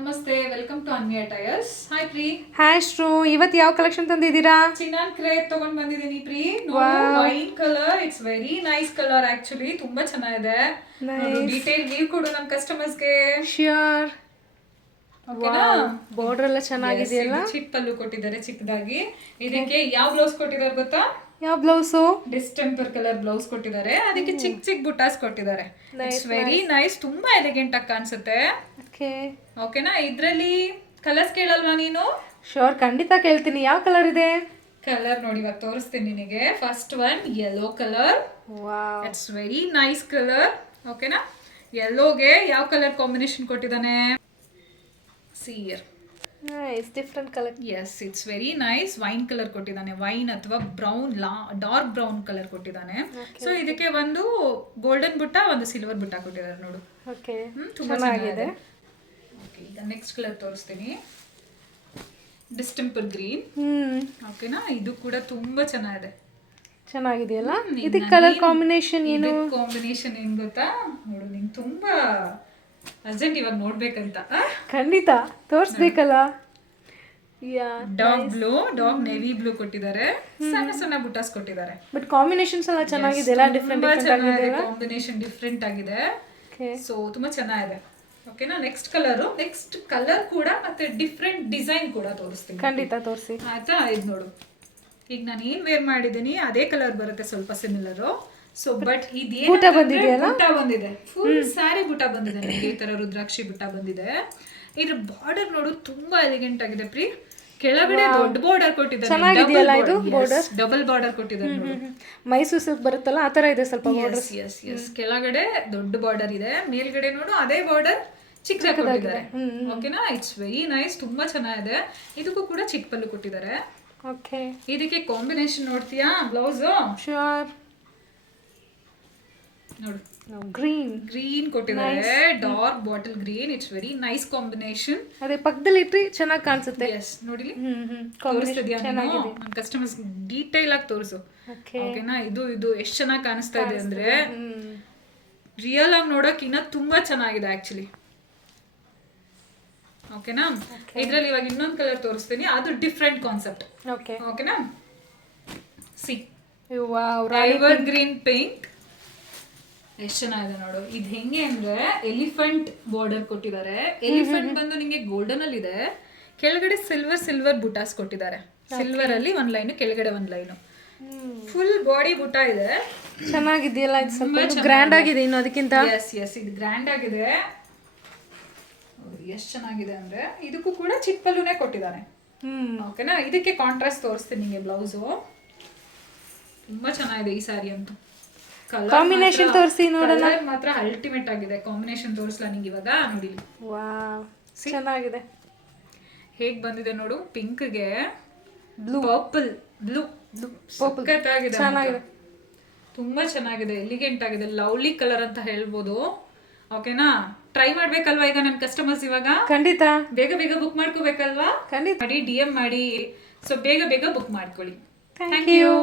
ನಮಸ್ತೆ, welcome to Anya attires. Hi Pree. Hi Shru, ಇವತ್ತು ಯಾವ ಕಲೆಕ್ಷನ್ ತಂದಿದ್ದೀರಾ? ಚಿನ್ನಾನ್ ಕ್ರೇಪ್ ತಗೊಂಡ್ ಬಂದಿದ್ದೀನಿ Pree. Wine colour, it's very nice colour actually, ತುಂಬಾ ಚೆನ್ನಾಗಿದೆ. ಡೀಟೇಲ್ ವ್ಯೂ ಕೊಡು ನಮ್ಮ ಕಸ್ಟಮರ್ಸ್ಗೆ. ಶ್ಯೂರ್. ಬಾರ್ಡರ್ ಎಲ್ಲ ಚೆನ್ನಾಗಿದೆಯಲ್ಲ. ಚಿಕ್ಕ ಪಲ್ಲು ಕೊಟ್ಟಿದ್ದಾರೆ ಚಿಕ್ಕದಾಗಿ. ಇದಕ್ಕೆ ಯಾವ ಬ್ಲೌಸ್ ಕೊಟ್ಟಿದ್ದಾರೆ ಗೊತ್ತಾ? ಯಾವ ಬ್ಲೌಸು? ಡಿಸ್ಟೆಂಪರ್ ಕಲರ್ ಬ್ಲೌಸ್ ಕೊಟ್ಟಿದ್ದಾರೆ. ಅದಕ್ಕೆ ಚಿಕ್ಕ ಚಿಕ್ಕ ಬುಟಾಸ್ ಕೊಟ್ಟಿದ್ದಾರೆ. ಇಟ್ಸ್ ವೆರಿ ನೈಸ್, ತುಂಬಾ ಎಲಿಗೆಂಟ್ ಆಗಿ ಕಾಣಿಸುತ್ತೆ. ಓಕೆನಾ? ಇದ್ರಲ್ಲಿ ಕಲರ್ಸ್ ಕೇಳಲ್ವಾ ನೀನು? ಶೋರ್, ಖಂಡಿತ ಕೇಳ್ತೀನಿ. ಯಾವ ಕಲರ್ ಇದೆ? ಕಲರ್ ನೋಡಿ, ಇವಾಗ ತೋರಿಸ್ತೀನಿ ನಿನಗೆ. First one yellow colour. It's very nice colour. ಓಕೆನಾ? ಯೆಲ್ಲೋಗೆ ಯಾವ ಕಲರ್ ಕಾಂಬಿನೇಷನ್ ಕೊಟ್ಟಿದ್ದಾನೆ? See here. Nice, different colour. Yes, it's very nice. Wine colour ಕೊಟ್ಟಿದ್ದಾನೆ. ವೈನ್ ಅಥವಾ ಬ್ರೌನ್, ಡಾರ್ಕ್ ಬ್ರೌನ್ ಕಲರ್ ಕೊಟ್ಟಿದ್ದಾನೆ. ಸೊ ಇದಕ್ಕೆ ಒಂದು ಗೋಲ್ಡನ್ ಬುಟ್ಟ, ಒಂದು ಸಿಲ್ವರ್ ಬುಟ್ಟ ಕೊಟ್ಟಿದ್ದಾರೆ ನೋಡು. ಓಕೆ, ತುಂಬಾ ಚೆನ್ನಾಗಿದೆ. ಓಕೆ, ಈಗ ನೆಕ್ಸ್ಟ್ ಕಲರ್ ತೋರಿಸ್ತೀನಿ. Distemper green. ಓಕೆನಾ? ಇದು ಕೂಡ ತುಂಬಾ ಚೆನ್ನಾಗಿದೆಯಲ್ಲ. ಇದಕ್ಕೆ ಕಲರ್ ಕಾಂಬಿನೇಷನ್ ಏನು? ಕಾಂಬಿನೇಷನ್ ಏನ್ ಗೊತ್ತಾ? ನೋಡು, ನಿಂಗೆ ತುಂಬಾ ಅರ್ಜೆಂಟ್ ಇವಾಗ ನೋಡ್ಬೇಕಂತ. ಖಂಡಿತ ತೋರಿಸ್ಬೇಕಲ್ಲ. Dark blue, dark navy blue ಕೊಟ್ಟಿದ್ದಾರೆ. ಸಣ್ಣ ಸಣ್ಣ ಬುಟಾಸ್ ಕೊಟ್ಟಿದ್ದಾರೆ. ಬಟ್ ಕಾಂಬಿನೇಷನ್ಸ್ ಎಲ್ಲ ಚೆನ್ನಾಗಿದೆ. ಕಾಂಬಿನೇಷನ್ ಡಿಫ್ರೆಂಟ್ ಆಗಿದೆ. ಸೊ ತುಂಬಾ ಚೆನ್ನಾಗಿದೆ. ಓಕೆನಾ? ನೆಕ್ಸ್ಟ್ ಕಲರ್ ಕೂಡ ಮತ್ತೆ ಡಿಫ್ರೆಂಟ್ ಡಿಸೈನ್ ಕೂಡ ತೋರಿಸ್ತೀನಿ. ಖಂಡಿತ ತೋರಿಸಿ. ಆಯ್ತಾ? ಇದು ನೋಡು, ಈಗ ನಾನು ಏನ್ ವೇರ್ ಮಾಡಿದ್ದೀನಿ ಅದೇ ಕಲರ್ ಬರುತ್ತೆ, ಸ್ವಲ್ಪ ಸಿಮಿಲರು. ಸೊ ಬಟ್ ಇದೇನು ಬುಟ್ಟ ಬಂದಿದೆ, ಫುಲ್ ಸ್ಯಾರಿ ಬುಟ್ಟ ಬಂದಿದೆ ನನಗೆ. ಈ ತರ ರುದ್ರಾಕ್ಷಿ ಬುಟ್ಟ ಬಂದಿದೆ. ಇದ್ರ ಬಾರ್ಡರ್ ನೋಡು, ತುಂಬಾ ಎಲಿಗೆಂಟ್ ಆಗಿದೆ ಪ್ರೀ. ಕೆಳಗಡೆ ದೊಡ್ಡ ಬಾರ್ಡರ್ ಕೊಟ್ಟಿದ್ದಾರೆ. ಡಬಲ್ ಬಾರ್ಡರ್ ಕೊಟ್ಟಿದ್ದಾರೆ. ಮೈಸೂರು ಸಿಲ್ಕ್ ಬರುತ್ತಲ್ಲ ಆ ತರ ಇದೆ ಸ್ವಲ್ಪ ಬಾರ್ಡರ್. ಎಸ್, ಕೆಳಗಡೆ ದೊಡ್ಡ ಬಾರ್ಡರ್ ಇದೆ, ಮೇಲ್ಗಡೆ ನೋಡು ಅದೇ ಬಾರ್ಡರ್ ಚಿಕ್ಕದಾಗಿ ಕೊಟ್ಟಿದ್ದಾರೆ. ಓಕೆನಾ? ಇಟ್ಸ್ ವೆರಿ ನೈಸ್, ತುಂಬಾ ಚೆನ್ನಾಗಿದೆ. ಇದಕ್ಕೂ ಕೂಡ ಚಿಕ್ಕ ಪಲ್ಲು ಕೊಟ್ಟಿದ್ದಾರೆ. ಓಕೆ, ಇದಕ್ಕೆ ಕಾಂಬಿನೇಷನ್ ನೋಡ್ತೀಯಾ ಬ್ಲೌಸ್? ಶ್ಯೂರ್. ನೋಡು, ಗ್ರೀನ್ ಕೊಟ್ಟಿದ್ದಾರೆ. Dark bottle green. It's very nice combination. ಅದೇ ಪಕ್ಕದಲ್ಲಿ ಇಟ್ರಿ ಚೆನ್ನಾಗಿ ಕಾಣಿಸುತ್ತೆ. ಎಸ್, ನೋಡಿ, ತೋರಿಸ್ತಿದ್ಯಾ ನನ್ನ ಕಸ್ಟಮರ್ಸ್ ಡೀಟೇಲ್ ಆಗಿ ತೋರಿಸು. ಓಕೆನಾ? ಇದು ಎಷ್ಟು ಚೆನ್ನಾಗಿ ಕಾಣಿಸ್ತಾ ಇದೆ ಅಂದ್ರೆ ರಿಯಲ್ ಆಗಿ ನೋಡಕ್ ಇನ್ನ ತುಂಬಾ ಚೆನ್ನಾಗಿದೆ ಆಕ್ಚುಲಿ. ಓಕೆನಾ? ಇದ್ರಲ್ಲಿ ಇವಾಗ ಇನ್ನೊಂದು ಕಲರ್ ತೋರಿಸ್ತೀನಿ, ಅದು ಡಿಫ್ರೆಂಟ್ ಕಾನ್ಸೆಪ್ಟ್. ಓಕೆನಾ? C, river green pink. ಎಷ್ಟು ಚೆನ್ನಾಗಿದೆ ನೋಡು. ಇದು ಹೆಂಗೆ ಅಂದ್ರೆ ಎಲಿಫೆಂಟ್ ಬಾರ್ಡರ್ ಕೊಟ್ಟಿದ್ದಾರೆ. ಎಲಿಫೆಂಟ್ ಬಂದು ನಿಂಗೆ ಗೋಲ್ಡನ್ ಅಲ್ಲಿ ಇದೆ, ಕೆಳಗಡೆ ಸಿಲ್ವರ್ ಬುಟಾಸ್ ಕೊಟ್ಟಿದ್ದಾರೆ. ಸಿಲ್ವರ್ ಅಲ್ಲಿ ಒಂದ್ ಲೈನ್, ಕೆಳಗಡೆ ಒಂದ್ ಲೈನ್, ಫುಲ್ ಬಾಡಿ ಬುಟ್ಟ ಇದೆ. ಚೆನ್ನಾಗಿದೆಯಲ್ಲ. ಇದು ಸ್ವಲ್ಪ ಗ್ರ್ಯಾಂಡ್ ಆಗಿದೆ ಇನ್ನು ಅದಕ್ಕಿಂತ. ಎಸ್, ಇದು ಗ್ರ್ಯಾಂಡ್ ಆಗಿದೆ. ಎಷ್ಟು ಚೆನ್ನಾಗಿದೆ ಅಂದ್ರೆ ಇದಕ್ಕೂ ಕೂಡ ಚಿಕ್ಕ ಪಲ್ಲುನೇ ಕೊಟ್ಟಿದ್ದಾನೆ. ಓಕೆನಾ? ಇದಕ್ಕೆ ಕಾಂಟ್ರಾಸ್ಟ್ ತೋರಿಸ್ತೀನಿ ನಿಮಗೆ ಬ್ಲೌಸು. ತುಂಬಾ ಚೆನ್ನಾಗಿದೆ ಈ ಸಾರಿ ಅಂತೂ. ಕಾಂಬಿನೇಷನ್ ತೋರಿಸಿ ನೋಡೋಣ. ಮಾತ್ರ ಅಲ್ಟಿಮೇಟ್ ಆಗಿದೆ. ಕಾಂಬಿನೇಷನ್ ತೋರಿಸ್ಲಾ ನಿಂಗೆ ಇವಾಗ? ನೋಡಿ, ವಾವ್, ಚೆನ್ನಾಗಿದೆ. ಹೇಗ್ ಬಂದಿದೆ ನೋಡು. ಪಿಂಕ್ಗೆ ಬ್ಲೂ ಸಖತ್ತಾಗಿದೆ. ಚೆನ್ನಾಗಿದೆ, ತುಂಬಾ ಚೆನ್ನಾಗಿದೆ, ಎಲಿಗೆಂಟ್ ಆಗಿದೆ, ಲವ್ಲಿ ಕಲರ್ ಅಂತ ಹೇಳ್ಬೋದು. ಓಕೆನಾ? ಟ್ರೈ ಮಾಡ್ಬೇಕಲ್ವಾ ಈಗ ನನ್ನ ಕಸ್ಟಮರ್ಸ್? ಇವಾಗ ಖಂಡಿತ ಬೇಗ ಬುಕ್ ಮಾಡ್ಕೋಬೇಕಲ್ವಾ? ಖಂಡಿತ ಮಾಡಿ, DM ಮಾಡಿ. ಸೊ ಬೇಗ ಬುಕ್ ಮಾಡ್ಕೊಳ್ಳಿ. Thank you.